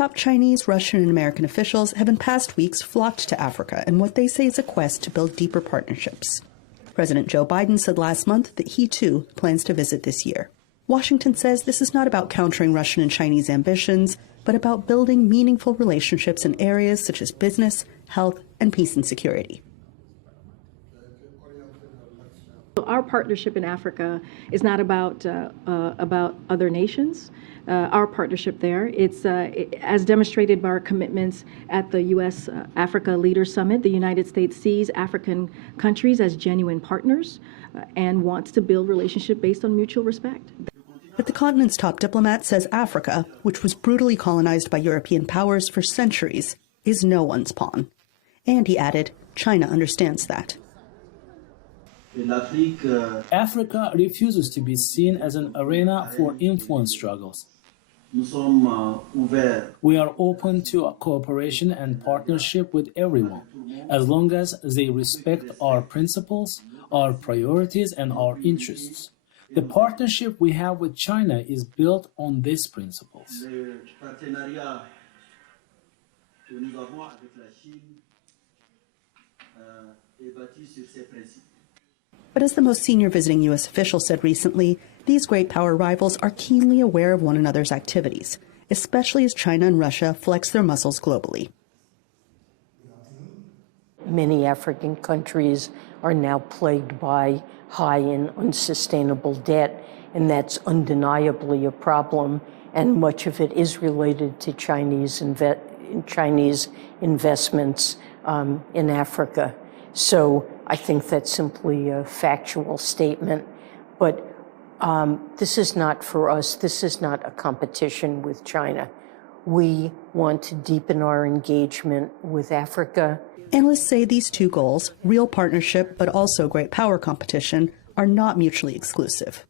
Top Chinese, Russian, and American officials have in past weeks flocked to Africa in what they say is a quest to build deeper partnerships. President Joe Biden said last month that he, too, plans to visit this year. Washington says this is not about countering Russian and Chinese ambitions, but about building meaningful relationships in areas such as business, health, and peace and security. Our partnership in Africa is not about other nations. Our partnership there, it's as demonstrated by our commitments at the U.S. Africa Leaders Summit. The United States sees African countries as genuine partners and wants to build relationship based on mutual respect. But the continent's top diplomat says Africa, which was brutally colonized by European powers for centuries, is no one's pawn. And he added, China understands that. Africa refuses to be seen as an arena for influence struggles. We are open to cooperation and partnership with everyone, as long as they respect our principles, our priorities, and our interests. The partnership we have with China is built on these principles. But as the most senior visiting U.S. official said recently, these great power rivals are keenly aware of one another's activities, especially as China and Russia flex their muscles globally. Many African countries are now plagued by high and unsustainable debt, and that's undeniably a problem, and much of it is related to Chinese investments in Africa. So I think that's simply a factual statement. But this is not for us. This is not a competition with China. We want to deepen our engagement with Africa. Analysts say these two goals, real partnership but also great power competition, are not mutually exclusive.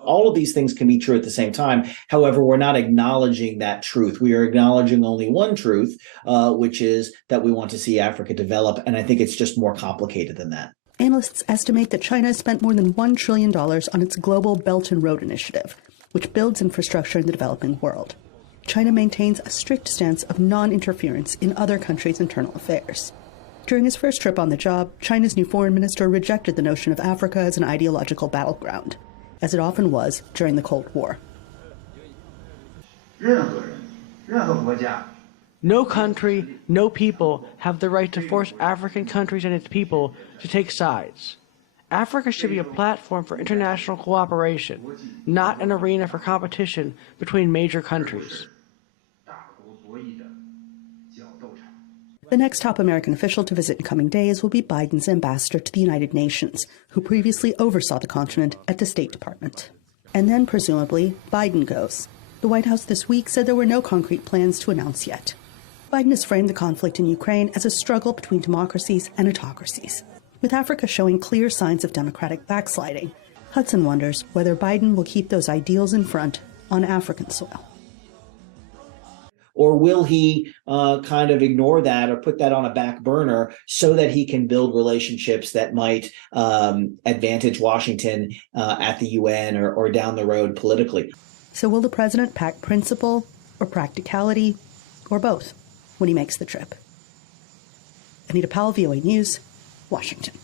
All of these things can be true at the same time. However, we're not acknowledging that truth. We are acknowledging only one truth, which is that we want to see Africa develop. And I think it's just more complicated than that. Analysts estimate that China has spent more than $1 trillion on its global Belt and Road Initiative, which builds infrastructure in the developing world. China maintains a strict stance of non-interference in other countries' internal affairs. During his first trip on the job, China's new foreign minister rejected the notion of Africa as an ideological battleground, as it often was during the Cold War. No country, no people have the right to force African countries and its people to take sides. Africa should be a platform for international cooperation, not an arena for competition between major countries. The next top American official to visit in coming days will be Biden's ambassador to the United Nations, who previously oversaw the continent at the State Department. And then, presumably, Biden goes. The White House this week said there were no concrete plans to announce yet. Biden has framed the conflict in Ukraine as a struggle between democracies and autocracies. With Africa showing clear signs of democratic backsliding, Hudson wonders whether Biden will keep those ideals in front on African soil. Or will he kind of ignore that or put that on a back burner so that he can build relationships that might advantage Washington at the UN or down the road politically? So will the president pack principle or practicality or both when he makes the trip? Anita Powell, VOA News, Washington.